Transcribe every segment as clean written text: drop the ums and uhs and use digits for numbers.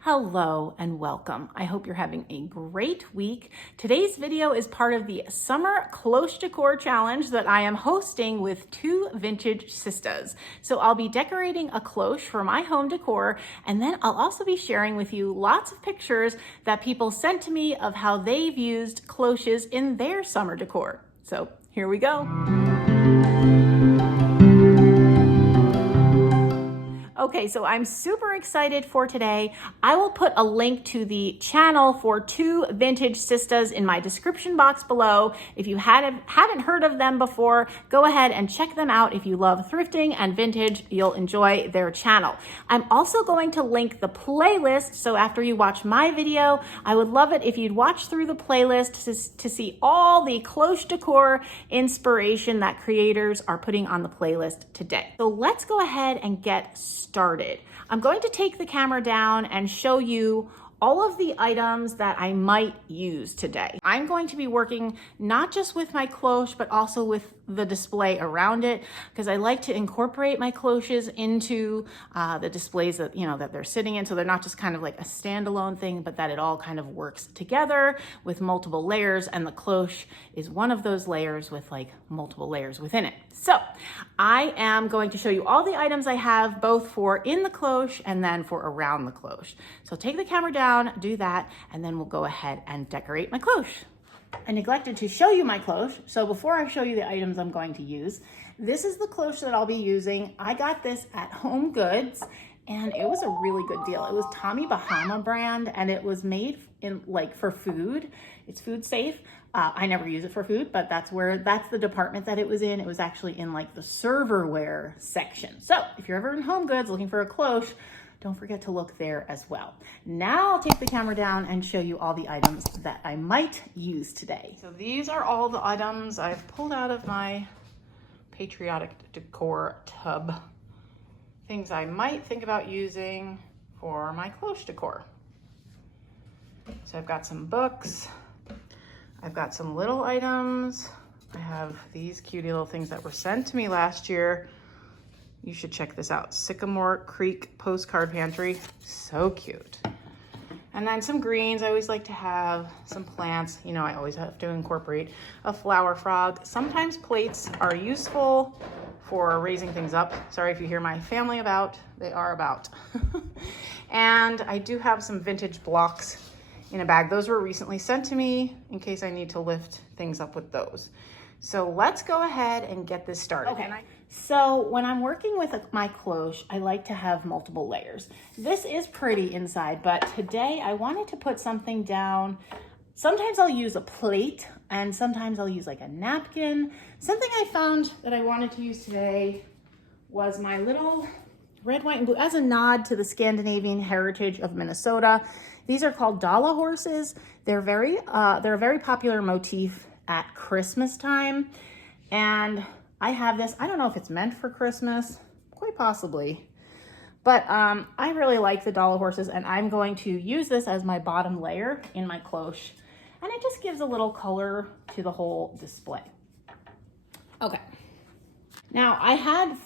Hello and welcome. I hope you're having a great week. Today's video is part of the Summer Cloche Decor Challenge that I am hosting with two vintage sisters. So I'll be decorating a cloche for my home decor, and then I'll also be sharing with you lots of pictures that people sent to me of how they've used cloches in their summer decor. So here we go. Okay, so I'm super excited for today. I will put a link to the channel for two vintage sisters in my description box below. If you haven't heard of them before, go ahead and check them out. If you love thrifting and vintage, you'll enjoy their channel. I'm also going to link the playlist, so after you watch my video, I would love it if you'd watch through the playlist to see all the cloche decor inspiration that creators are putting on the playlist today. So let's go ahead and get started. I'm going to take the camera down and show you all of the items that I might use today. I'm going to be working not just with my cloche, but also with the display around it, because I like to incorporate my cloches into the displays that, that they're sitting in. So they're not just kind of like a standalone thing, but that it all kind of works together with multiple layers. And the cloche is one of those layers with like multiple layers within it. So I am going to show you all the items I have, both for in the cloche and then for around the cloche. So take the camera down, do that, and then we'll go ahead and decorate my cloche. I neglected to show you my cloche, so before I show you the items I'm going to use, this is the cloche that I'll be using. I got this at Home Goods, and it was a really good deal. It was Tommy Bahama brand, and it was made in for food. It's food safe. I never use it for food, but that's the department that it was in. It was actually in like the serverware section. So if you're ever in Home Goods looking for a cloche, don't forget to look there as well. Now I'll take the camera down and show you all the items that I might use today. So these are all the items I've pulled out of my patriotic decor tub. Things I might think about using for my cloche decor. So I've got some books. I've got some little items. I have these cutie little things that were sent to me last year. You should check this out. Sycamore Creek Postcard Pantry. So cute. And then some greens. I always like to have some plants. I always have to incorporate a flower frog. Sometimes plates are useful for raising things up. Sorry if you hear my family about. They are about. And I do have some vintage blocks in a bag. Those were recently sent to me in case I need to lift things up with those. So let's go ahead and get this started. Okay. So when I'm working with my cloche, I like to have multiple layers. This is pretty inside, but today I wanted to put something down. Sometimes I'll use a plate, and sometimes I'll use like a napkin. Something I found that I wanted to use today was my little red, white, and blue, as a nod to the Scandinavian heritage of Minnesota. These are called Dala horses. They're a very popular motif at Christmas time, and I have this. I don't know if it's meant for Christmas, quite possibly, but I really like the Dala horses, and I'm going to use this as my bottom layer in my cloche, and it just gives a little color to the whole display. Okay, now I had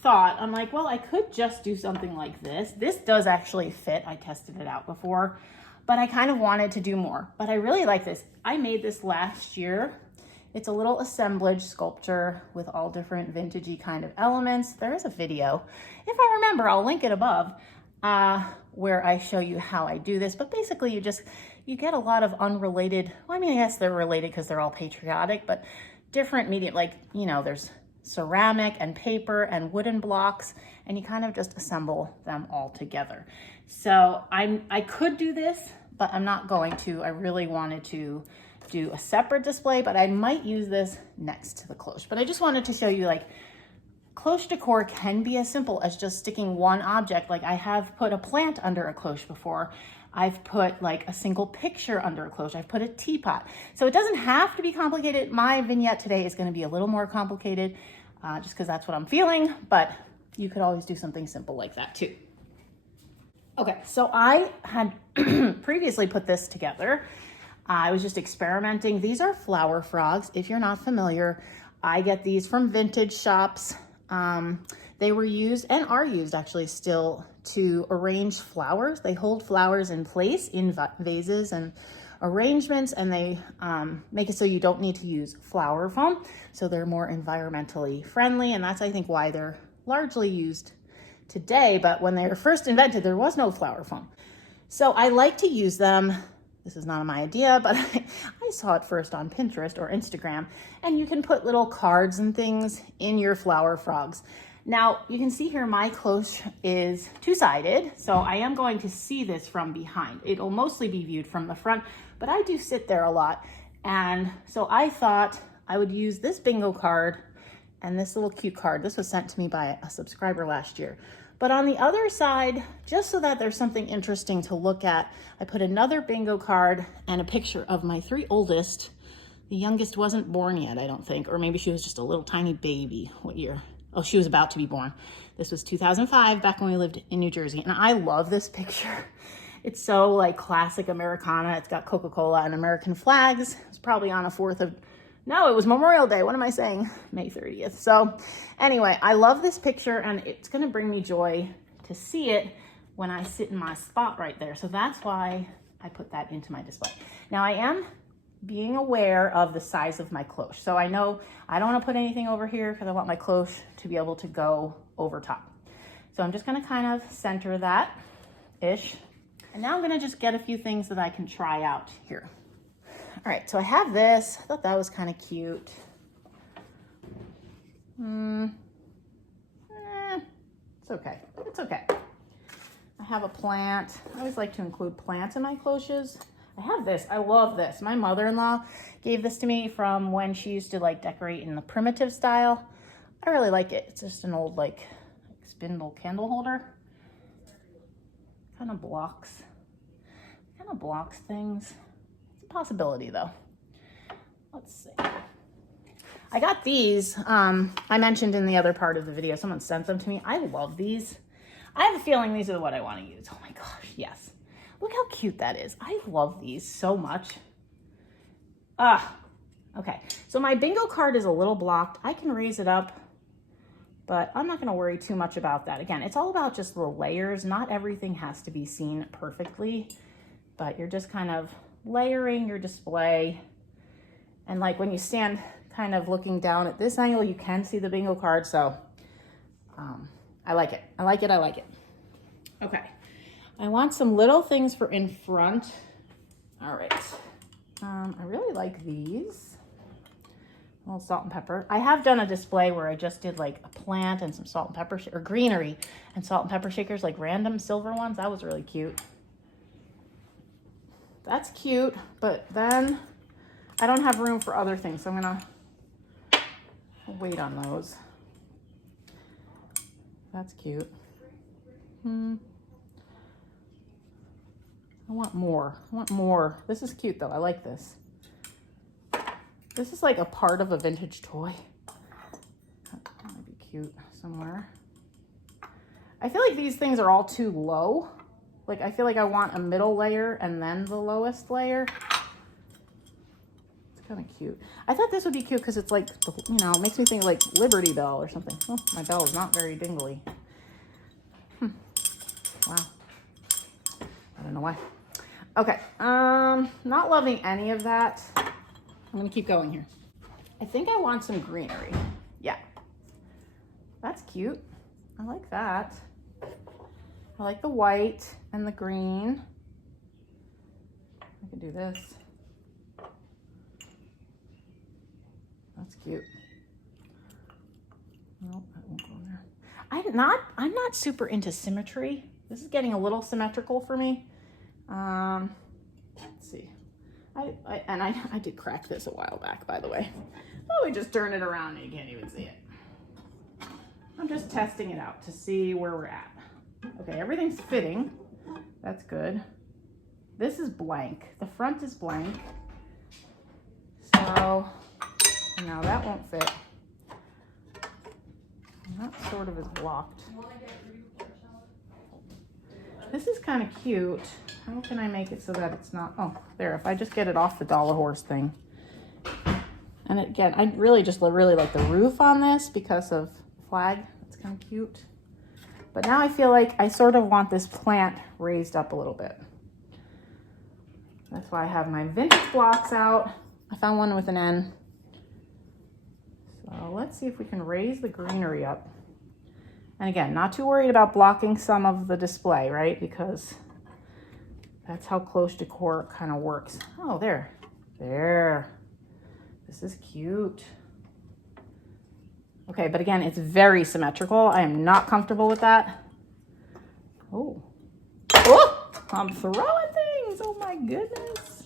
thought, I'm like, well, I could just do something like this. This does actually fit. I tested it out before, but I kind of wanted to do more. But I really like this. I made this last year. It's a little assemblage sculpture with all different vintagey kind of elements. There is a video. If I remember, I'll link it above, where I show you how I do this. But basically you get a lot of unrelated, well, I mean, yes, they're related because they're all patriotic, but different medium, there's ceramic and paper and wooden blocks, and you kind of just assemble them all together. So I could do this, but I'm not going to. I really wanted to do a separate display, but I might use this next to the cloche. But I just wanted to show you, cloche decor can be as simple as just sticking one object. Like I have put a plant under a cloche before. I've put a single picture under a cloche. I've put a teapot. So it doesn't have to be complicated. My vignette today is going to be a little more complicated just because that's what I'm feeling, but you could always do something simple like that too. Okay, so I had previously put this together. I was just experimenting. These are flower frogs. If you're not familiar, I get these from vintage shops. They were used and are used actually still to arrange flowers. They hold flowers in place in vases and arrangements, and they make it so you don't need to use flower foam. So they're more environmentally friendly, and that's, I think, why they're largely used today. But when they were first invented, there was no flower foam. So I like to use them. This is not my idea, but I saw it first on Pinterest or Instagram, and you can put little cards and things in your flower frogs. Now, you can see here my cloche is two-sided, so I am going to see this from behind. It'll mostly be viewed from the front, but I do sit there a lot. And so I thought I would use this bingo card and this little cute card. This was sent to me by a subscriber last year. But on the other side, just so that there's something interesting to look at, I put another bingo card and a picture of my three oldest. The youngest wasn't born yet, I don't think, or maybe she was just a little tiny baby. What year? Oh, she was about to be born. This was 2005, back when we lived in New Jersey. And I love this picture. It's so like classic Americana. It's got Coca-Cola and American flags. It's probably on a no, it was Memorial Day. What am I saying? May 30th. So anyway, I love this picture, and it's going to bring me joy to see it when I sit in my spot right there. So that's why I put that into my display. Now I am being aware of the size of my cloche. So I know I don't want to put anything over here because I want my cloche to be able to go over top. So I'm just going to kind of center that-ish. And now I'm going to just get a few things that I can try out here. All right, so I have this. I thought that was kind of cute. It's okay. It's okay. I have a plant. I always like to include plants in my cloches. I have this. I love this. My mother-in-law gave this to me from when she used to like decorate in the primitive style. I really like it. It's just an old like spindle candle holder. Kind of blocks things. Possibility though. Let's see. I got these. I mentioned in the other part of the video, someone sent them to me. I love these. I have a feeling these are what I want to use. Oh my gosh, yes. Look how cute that is. I love these so much. Okay. So my bingo card is a little blocked. I can raise it up, but I'm not going to worry too much about that. Again, it's all about just the layers. Not everything has to be seen perfectly, but you're just kind of layering your display. And like when you stand kind of looking down at this angle, you can see the bingo card. So I like it. I like it. I like it. Okay. I want some little things for in front. All right. I really like these. A little salt and pepper. I have done a display where I just did like a plant and some salt and pepper or greenery and salt and pepper shakers, like random silver ones. That was really cute. That's cute, but then I don't have room for other things, so I'm gonna wait on those. That's cute. I want more. I want more. This is cute though. I like this. This is like a part of a vintage toy. That might be cute somewhere. I feel like these things are all too low. Like, I feel like I want a middle layer and then the lowest layer. It's kind of cute. I thought this would be cute because it's like, you know, it makes me think like Liberty Bell or something. Oh, my bell is not very dingly. Wow. I don't know why. Okay. Not loving any of that. I'm going to keep going here. I think I want some greenery. Yeah. That's cute. I like that. I like the white and the green. I can do this. That's cute. Nope, that won't go there. I'm not super into symmetry. This is getting a little symmetrical for me. Let's see. I did crack this a while back, by the way. Oh, we just turn it around and you can't even see it. I'm just testing it out to see where we're at. Okay, everything's fitting. That's good. This is blank. The front is blank. So now that won't fit. And that sort of is blocked. This is kind of cute. How can I make it so that it's not, oh, there, if I just get it off the dollar horse thing. And again, I really just really like the roof on this because of the flag. It's kind of cute. But now I feel like I sort of want this plant raised up a little bit. That's why I have my vintage blocks out. I found one with an N. So let's see if we can raise the greenery up. And again, not too worried about blocking some of the display, right? Because that's how Cloche Decor kind of works. Oh, there. This is cute. Okay, but again, it's very symmetrical. I am not comfortable with that. Oh, I'm throwing things. Oh my goodness.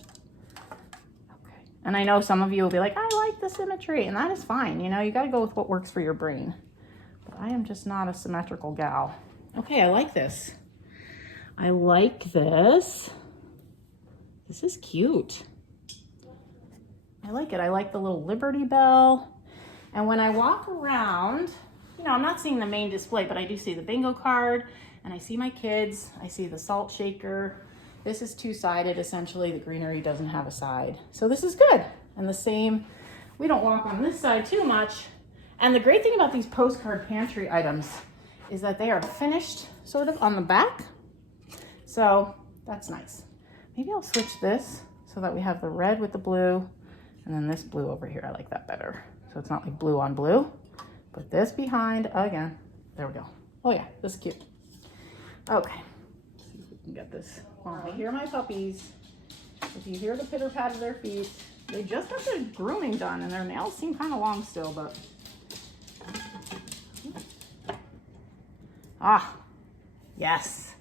Okay, and I know some of you will be like, I like the symmetry, and that is fine. You know, you got to go with what works for your brain. But I am just not a symmetrical gal. Okay, I like this. I like this. This is cute. I like it. I like the little Liberty Bell. And when I walk around, you know, I'm not seeing the main display, but I do see the bingo card, and I see my kids. I see the salt shaker. This is two-sided, essentially. The greenery doesn't have a side. So this is good. And the same, we don't walk on this side too much. And the great thing about these postcard pantry items is that they are finished sort of on the back. So that's nice. Maybe I'll switch this so that we have the red with the blue, and then this blue over here. I like that better. So it's not like blue on blue. Put this behind again. There we go. Oh yeah, this is cute. Okay, let's see if we can get this. Oh, I hear my puppies. If you hear the pitter pat of their feet, they just got their grooming done, and their nails seem kind of long still, but. Ah, yes.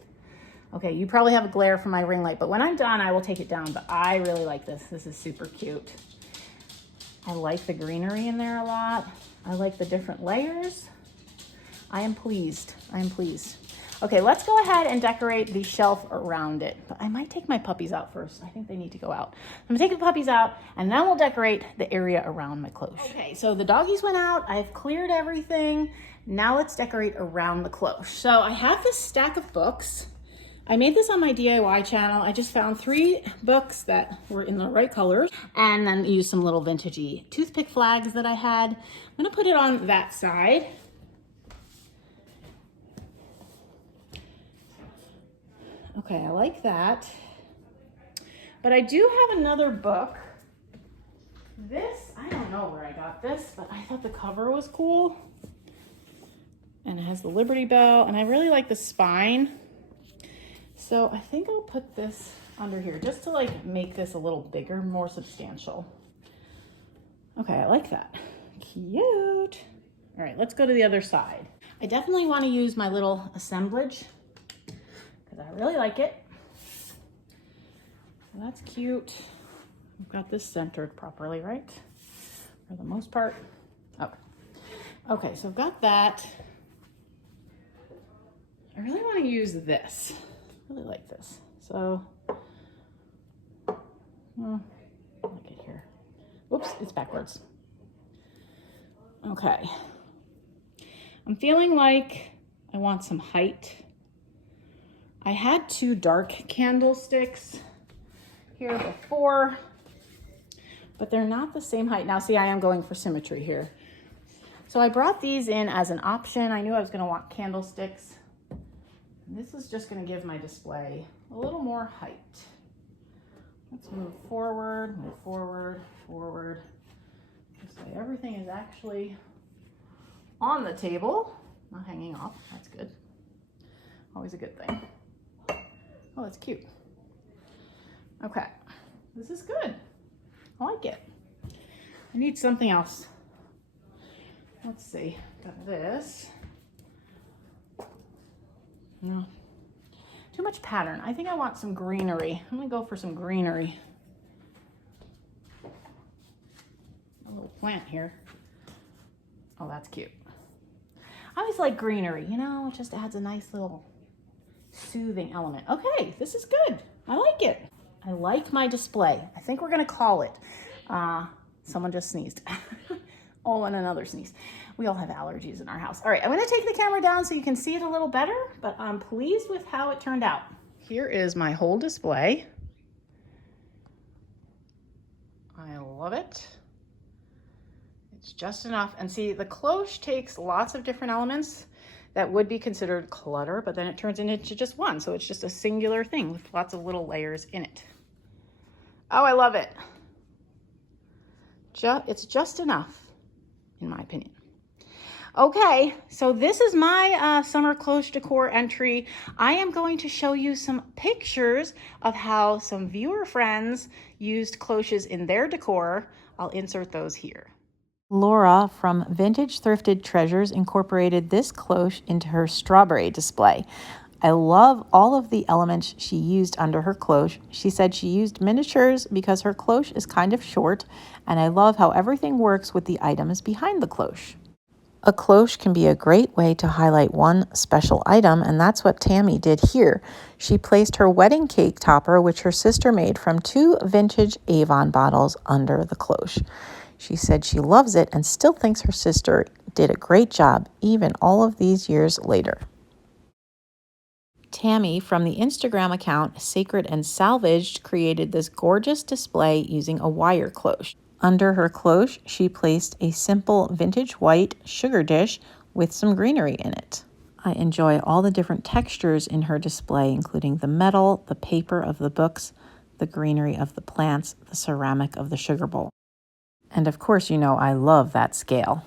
Okay, you probably have a glare from my ring light, but when I'm done, I will take it down. But I really like this. This is super cute. I like the greenery in there a lot. I like the different layers. I am pleased. I am pleased. Okay, let's go ahead and decorate the shelf around it. But I might take my puppies out first. I think they need to go out. I'm gonna take the puppies out, and then we'll decorate the area around my cloche. Okay, so the doggies went out. I've cleared everything. Now let's decorate around the cloche. So I have this stack of books. I made this on my DIY channel. I just found 3 books that were in the right colors, and then used some little vintagey toothpick flags that I had. I'm gonna put it on that side. Okay, I like that. But I do have another book. This, I don't know where I got this, but I thought the cover was cool. And it has the Liberty Bell, and I really like the spine. So I think I'll put this under here just to like make this a little bigger, more substantial. Okay, I like that. Cute. All right, let's go to the other side. I definitely want to use my little assemblage because I really like it. So that's cute. I've got this centered properly, right? For the most part. Okay. Okay, so I've got that. I really want to use this. I really like this. So, look at here. Whoops, it's backwards. Okay. I'm feeling like I want some height. I had 2 dark candlesticks here before, but they're not the same height. Now, see, I am going for symmetry here. So I brought these in as an option. I knew I was going to want candlesticks. This is just going to give my display a little more height. Let's move forward, forward. This way everything is actually on the table, not hanging off. That's good. Always a good thing. Oh, that's cute. Okay, this is good. I like it. I need something else. Let's see, got this. No, too much pattern. I think I want some greenery. I'm gonna go for some greenery. A little plant here. Oh, that's cute. I always like greenery, you know, it just adds a nice little soothing element. Okay, this is good. I like it. I like my display. I think we're gonna call it. Someone just sneezed. Oh, and another sneeze. We all have allergies in our house. All right, I'm gonna take the camera down so you can see it a little better, but I'm pleased with how it turned out. Here is my whole display. I love it. It's just enough. And see, the cloche takes lots of different elements that would be considered clutter, but then it turns into just one. So it's just a singular thing with lots of little layers in it. Oh, I love it. It's just enough, in my opinion. Okay, so this is my summer cloche decor entry. I am going to show you some pictures of how some viewer friends used cloches in their decor. I'll insert those here. Laura from Vintage Thrifted Treasures incorporated this cloche into her strawberry display. I love all of the elements she used under her cloche. She said she used miniatures because her cloche is kind of short, and I love how everything works with the items behind the cloche. A cloche can be a great way to highlight one special item, and that's what Tammy did here. She placed her wedding cake topper, which her sister made from 2 vintage Avon bottles, under the cloche. She said she loves it and still thinks her sister did a great job, even all of these years later. Tammy from the Instagram account Sacred and Salvaged created this gorgeous display using a wire cloche. Under her cloche, she placed a simple vintage white sugar dish with some greenery in it. I enjoy all the different textures in her display, including the metal, the paper of the books, the greenery of the plants, the ceramic of the sugar bowl. And of course, you know I love that scale.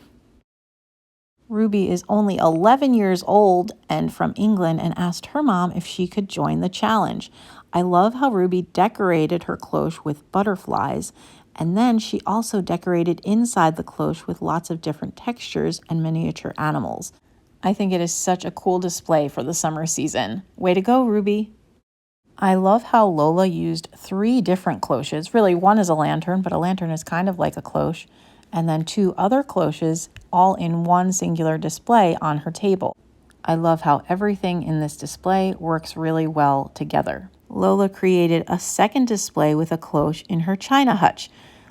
Ruby is only 11 years old and from England and asked her mom if she could join the challenge. I love how Ruby decorated her cloche with butterflies, and then she also decorated inside the cloche with lots of different textures and miniature animals. I think it is such a cool display for the summer season. Way to go, Ruby! I love how Lola used 3 different cloches. Really, one is a lantern, but a lantern is kind of like a cloche. And then 2 other cloches, all in one singular display on her table. I love how everything in this display works really well together. Lola created a second display with a cloche in her china hutch.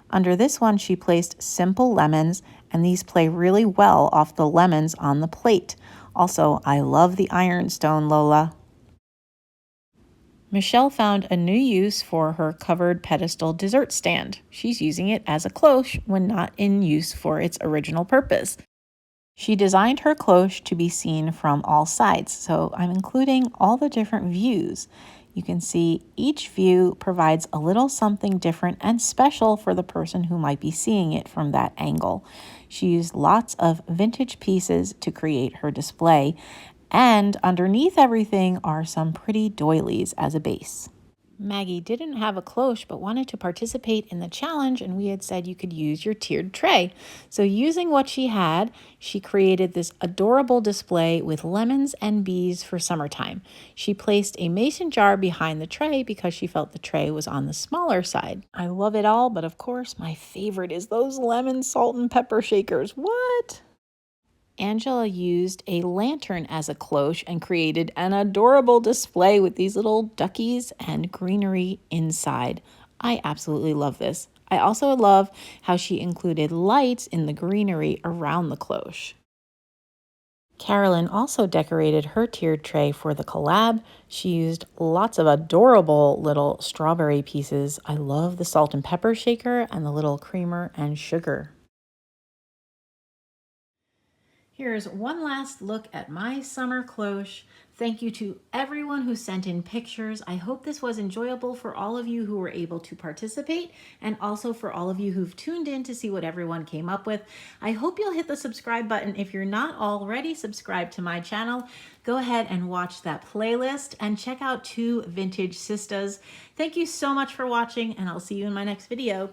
Under this one, she placed simple lemons, and these play really well off the lemons on the plate. Also, I love the ironstone, Lola. Michelle found a new use for her covered pedestal dessert stand. She's using it as a cloche when not in use for its original purpose. She designed her cloche to be seen from all sides, so I'm including all the different views. You can see each view provides a little something different and special for the person who might be seeing it from that angle. She used lots of vintage pieces to create her display, and underneath everything are some pretty doilies as a base. Maggie didn't have a cloche but wanted to participate in the challenge, and we had said you could use your tiered tray. So using what she had, she created this adorable display with lemons and bees for summertime. She placed a mason jar behind the tray because she felt the tray was on the smaller side. I love it all, but of course my favorite is those lemon salt and pepper shakers. What? Angela used a lantern as a cloche and created an adorable display with these little duckies and greenery inside. I absolutely love this. I also love how she included lights in the greenery around the cloche. Carolyn also decorated her tiered tray for the collab. She used lots of adorable little strawberry pieces. I love the salt and pepper shaker and the little creamer and sugar. Here's one last look at my summer cloche. Thank you to everyone who sent in pictures. I hope this was enjoyable for all of you who were able to participate, and also for all of you who've tuned in to see what everyone came up with. I hope you'll hit the subscribe button. If you're not already subscribed to my channel, go ahead and watch that playlist and check out 2 Vintage Sistas. Thank you so much for watching, and I'll see you in my next video.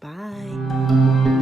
Bye.